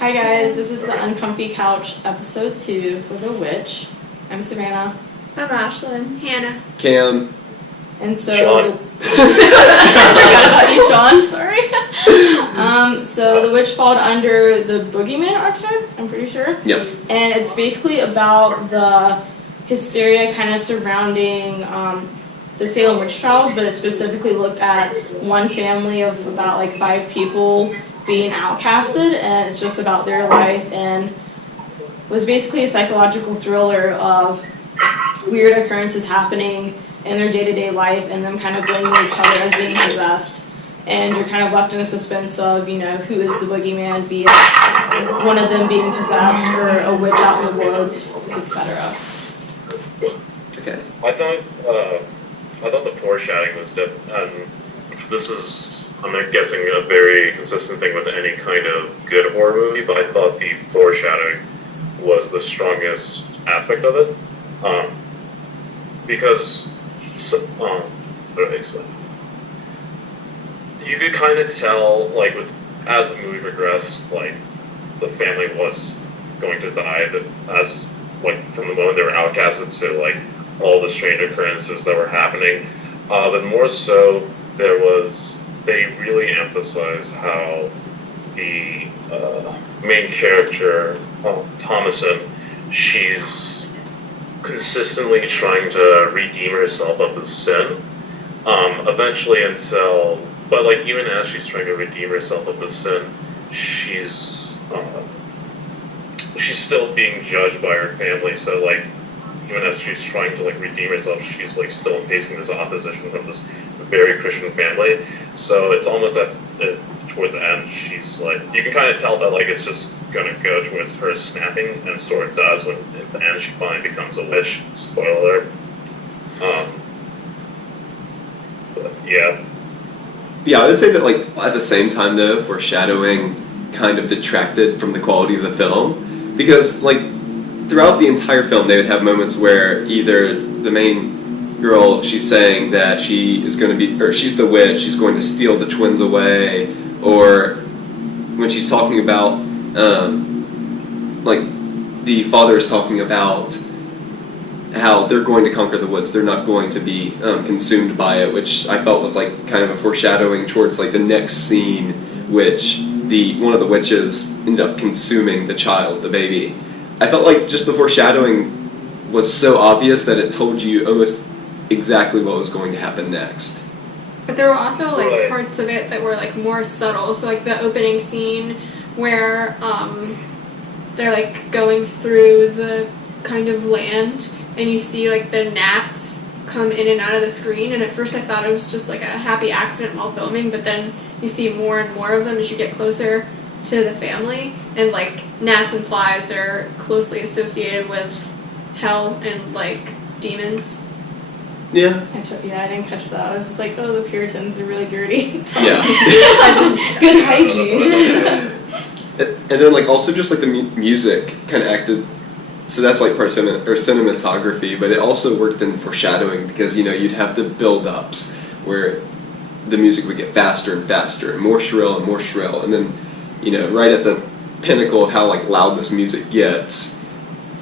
Hi guys, this is the UnComfy Couch episode 2 for VVitch. I'm Savannah. I'm Ashlyn. Hannah. Cam. And so Sean. I forgot about you, Sean, sorry. So The Witch followed under the Boogeyman archetype, I'm pretty sure. Yep. And it's basically about the hysteria kind of surrounding the Salem witch trials, but it specifically looked at one family of about like 5 people being outcasted, and it's just about their life, and was basically a psychological thriller of weird occurrences happening in their day-to-day life and them kind of blaming each other as being possessed. And you're kind of left in a suspense of, you know, who is the boogeyman, be it one of them being possessed or a witch out in the woods, etc. Okay. I thought the foreshadowing was different, and this is, I'm guessing, a very consistent thing with any kind of good horror movie, but I thought the foreshadowing was the strongest aspect of it, because, how do I explain? You could kind of tell, like, as the movie progressed, like, the family was going to die, as, like, from the moment they were outcasted to, like, all the strange occurrences that were happening. But more so, they really emphasized how the main character, Thomason, she's consistently trying to redeem herself of the sin. Eventually but like even as she's trying to redeem herself of the sin, she's still being judged by her family. So like, even as she's trying to like redeem herself, she's like still facing this opposition from this very Christian family. So it's almost if towards the end she's like, you can kind of tell that like it's just gonna go towards her snapping, and sort of does when at the end she finally becomes a witch. Spoiler. But yeah. Yeah, I would say that like at the same time though, foreshadowing kind of detracted from the quality of the film, because like throughout the entire film they would have moments where either the main girl, she's saying that she is going to be, or she's the witch, she's going to steal the twins away, or when she's talking about like the father is talking about how they're going to conquer the woods, they're not going to be consumed by it, which I felt was like kind of a foreshadowing towards like the next scene, which one of the witches ended up consuming the child, the baby. I felt like just the foreshadowing was so obvious that it told you almost exactly what was going to happen next. But there were also like parts of it that were like more subtle. So like the opening scene where they're like going through the kind of land, and you see like the gnats come in and out of the screen, and at first I thought it was just like a happy accident while filming, but then you see more and more of them as you get closer to the family, and like gnats and flies are closely associated with hell and like demons. Yeah. I didn't catch that. I was just like, oh, the Puritans, they're really dirty. Yeah. Good hygiene. And then like also just like the music kind of acted, so that's like part of cinematography, but it also worked in foreshadowing, because you know you'd have the build-ups where the music would get faster and faster and more shrill, and then you know right at the pinnacle of how like loud this music gets,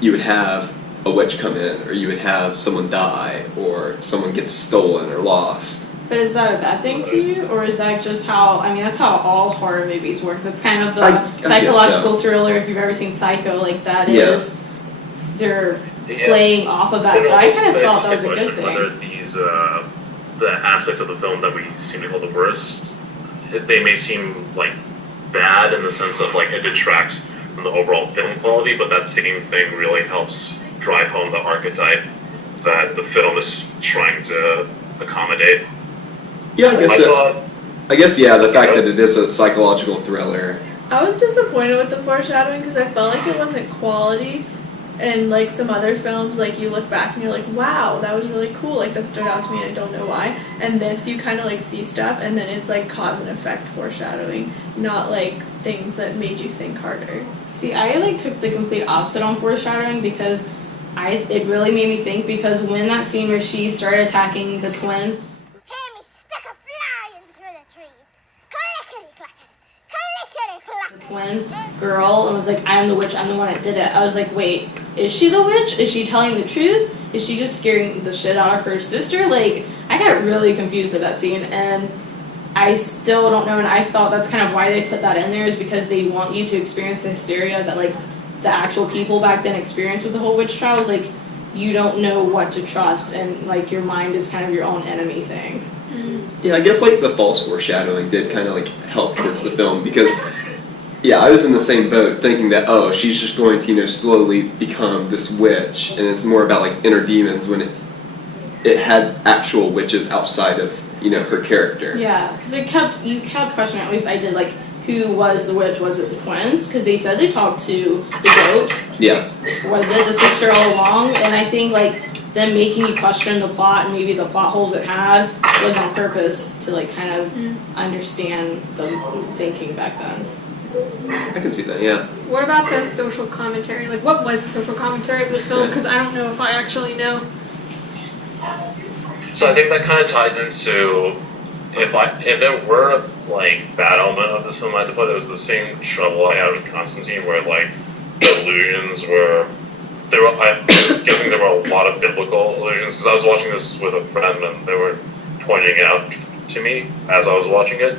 you would have a witch come in, or you would have someone die, or someone gets stolen or lost. But is that a bad thing to you, or is that just how, I mean, that's how all horror movies work. That's kind of the I psychological guess so. thriller, if you've ever seen Psycho, like that Yeah. is, they're playing off of that. So I kind of thought that was a good thing. Whether these, the aspects of the film that we seem to call the worst, they may seem like bad in the sense of like it detracts from the overall film quality, but that same thing really helps drive home the archetype that the film is trying to accommodate. Yeah, I guess yeah, the fact that it is a psychological thriller. I was disappointed with the foreshadowing because I felt like it wasn't quality. And like some other films, like you look back and you're like, wow, that was really cool, like that stood out to me and I don't know why. And this, you kind of like see stuff and then it's like cause and effect foreshadowing, not like things that made you think harder. See, I like took the complete opposite on foreshadowing, because it really made me think, because when that scene where she started attacking the twin, Tammy stuck a fly in through the trees. Clickety-clackety, clickety-clackety. when girl and was like, I'm the witch, I'm the one that did it. I was like, wait, is she the witch? Is she telling the truth? Is she just scaring the shit out of her sister? Like, I got really confused at that scene, and I still don't know, and I thought that's kind of why they put that in there, is because they want you to experience the hysteria that, like, the actual people back then experienced with the whole witch trials. Like, you don't know what to trust, and, like, your mind is kind of your own enemy thing. Yeah, I guess, like, the false foreshadowing did kind of, like, help towards the film, because, yeah, I was in the same boat thinking that, oh, she's just going to, you know, slowly become this witch, and it's more about, like, inner demons, when it had actual witches outside of, you know, her character. Yeah, because you kept questioning, at least I did, like, who was the witch? Was it the twins? Because they said they talked to the goat. Yeah. Was it the sister all along? And I think, like, them making you question the plot and maybe the plot holes it had was on purpose to, like, kind of understand the thinking back then. I can see that, yeah. What about the social commentary? Like, what was the social commentary of this film? Because I don't know if I actually know. So I think that kind of ties into if there were like bad element of this film I had to put, it was the same trouble I had with Constantine, where like the illusions were I'm guessing there were a lot of biblical illusions, because I was watching this with a friend and they were pointing it out to me as I was watching it,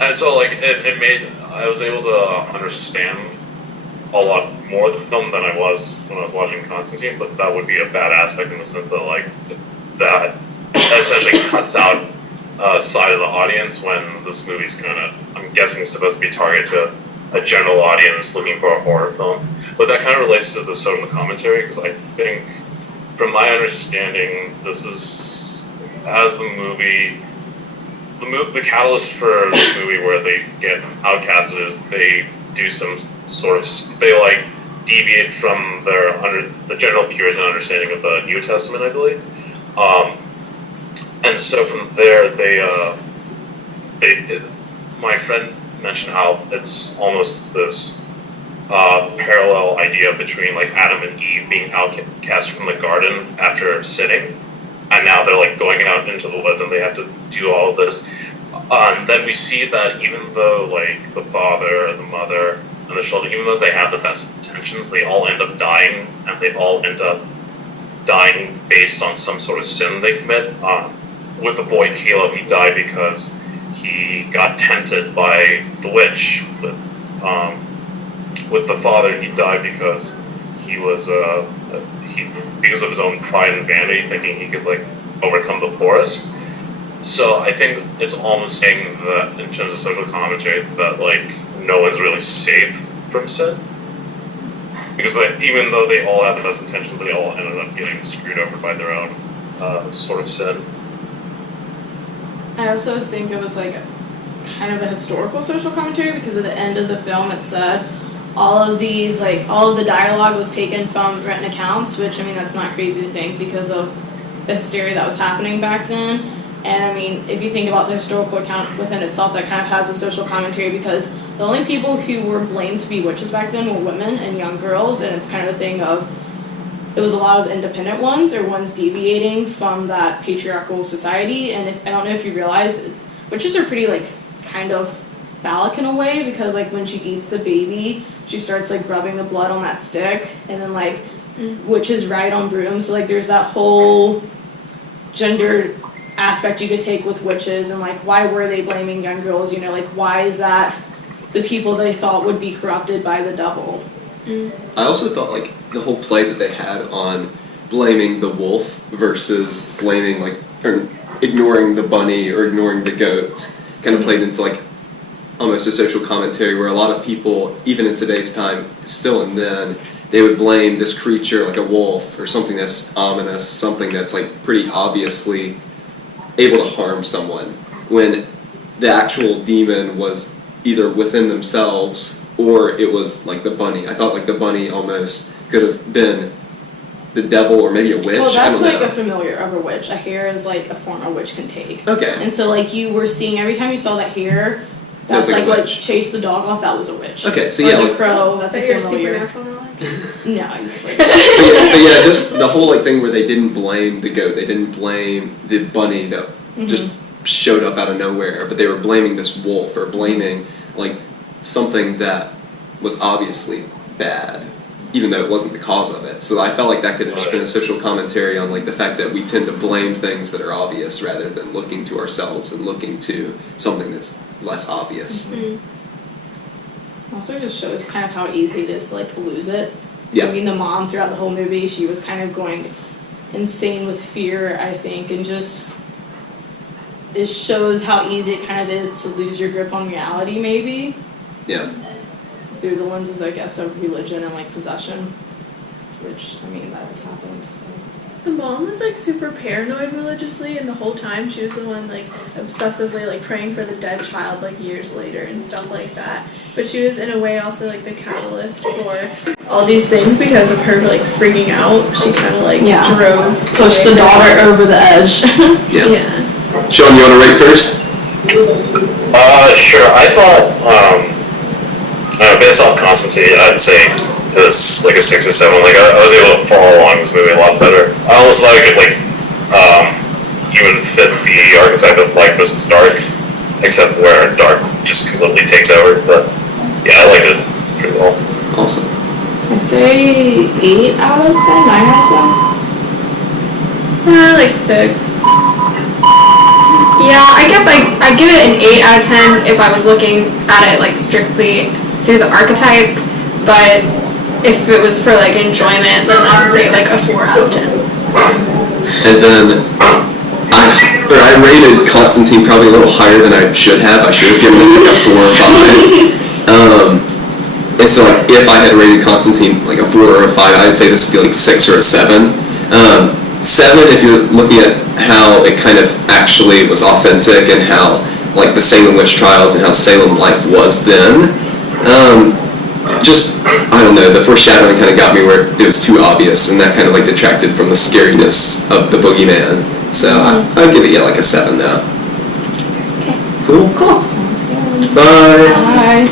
and so like it made I was able to understand a lot more of the film than I was when I was watching Constantine, but that would be a bad aspect in the sense that like that essentially cuts out a side of the audience when this movie's kind of, I'm guessing, supposed to be targeted to a general audience looking for a horror film. But that kind of relates to the social commentary, because I think, from my understanding, this is, as the catalyst for this movie where they get outcasted is they do some sort of, they like deviate from the general Puritan understanding of the New Testament, I believe. And so from there, my friend mentioned how it's almost this parallel idea between like Adam and Eve being outcast from the garden after sinning, and now they're like going out into the woods and they have to do all of this. And then we see that even though like the father and the mother and the children, even though they have the best intentions, they all end up dying, and they all end up dying based on some sort of sin they commit. With the boy Caleb, he died because he got tempted by the witch. With the father, he died because he was because of his own pride and vanity, thinking he could like overcome the forest. So I think it's almost saying that in terms of social commentary that like no one's really safe from sin, because like, even though they all had the best intentions, they all ended up getting screwed over by their own sort of sin. I also think it was like kind of a historical social commentary, because at the end of the film it said all of the dialogue was taken from written accounts, which I mean that's not crazy to think because of the hysteria that was happening back then. And I mean, if you think about the historical account within itself, that kind of has a social commentary, because the only people who were blamed to be witches back then were women and young girls, and it's kind of a thing of, it was a lot of independent ones or ones deviating from that patriarchal society. And I don't know if you realize, witches are pretty like kind of phallic in a way, because like when she eats the baby, she starts like rubbing the blood on that stick, and then like witches ride on brooms. So like there's that whole gender aspect you could take with witches, and like why were they blaming young girls, you know, like why is that the people they thought would be corrupted by the devil? I also thought like the whole play that they had on blaming the wolf versus blaming like, or ignoring the bunny or ignoring the goat kind of played into like almost a social commentary, where a lot of people, even in today's time, still and then, they would blame this creature like a wolf or something that's ominous, something that's like pretty obviously able to harm someone, when the actual demon was either within themselves or it was like the bunny. I thought like the bunny almost could have been the devil or maybe a witch. Well, that's I don't like know. a familiar of a witch. A hare is like a form a witch can take. Okay. And so like you were seeing, every time you saw that hare, that's like like a what witch. chased the dog off, that was a witch. Okay, so or yeah, the like, crow, that's Is a that your familiar. supernatural knowledge? No, I just like but yeah, just the whole like thing where they didn't blame the goat, they didn't blame the bunny that just showed up out of nowhere, but they were blaming this wolf or blaming like something that was obviously bad, even though it wasn't the cause of it. So I felt like that could have just been a social commentary on like the fact that we tend to blame things that are obvious rather than looking to ourselves and looking to something that's less obvious. Also just shows kind of how easy it is to like lose it. Yeah. So, I mean, the mom throughout the whole movie, she was kind of going insane with fear, I think, and just it shows how easy it kind of is to lose your grip on reality, maybe. Yeah. Through the lenses, I guess, of religion and like possession, which I mean that has happened. So. The mom was like super paranoid religiously, and the whole time she was the one like obsessively like praying for the dead child like years later and stuff like that. But she was in a way also like the catalyst for all these things because of her like freaking out. She kind of like pushed the daughter over the edge. Yeah. Sean, you want to rate first? Sure. I thought, based off Constantine, I'd say it was like a 6 or 7. Like I was able to follow along this movie a lot better. I almost thought it could like even fit the archetype of light versus dark, except where dark just completely takes over. But yeah, I liked it pretty well. Awesome. I'd say 8 out of 10, 9 out of 10. like 6. Yeah, I guess I'd give it an 8 out of 10 if I was looking at it like strictly through the archetype, but if it was for like enjoyment, then I would say like a 4 out of 10. And then I rated Constantine probably a little higher than I should have. I should have given it like a 4 or 5. And so like if I had rated Constantine like a 4 or a 5, I'd say this would be like 6 or a 7. 7 if you're looking at how it kind of actually was authentic and how like the Salem witch trials and how Salem life was then. Just, I don't know, the foreshadowing kind of got me where it was too obvious, and that kind of like detracted from the scariness of the boogeyman. So I'd give it like a 7 now. Okay. Cool. Cool. Sounds good. Bye. Bye.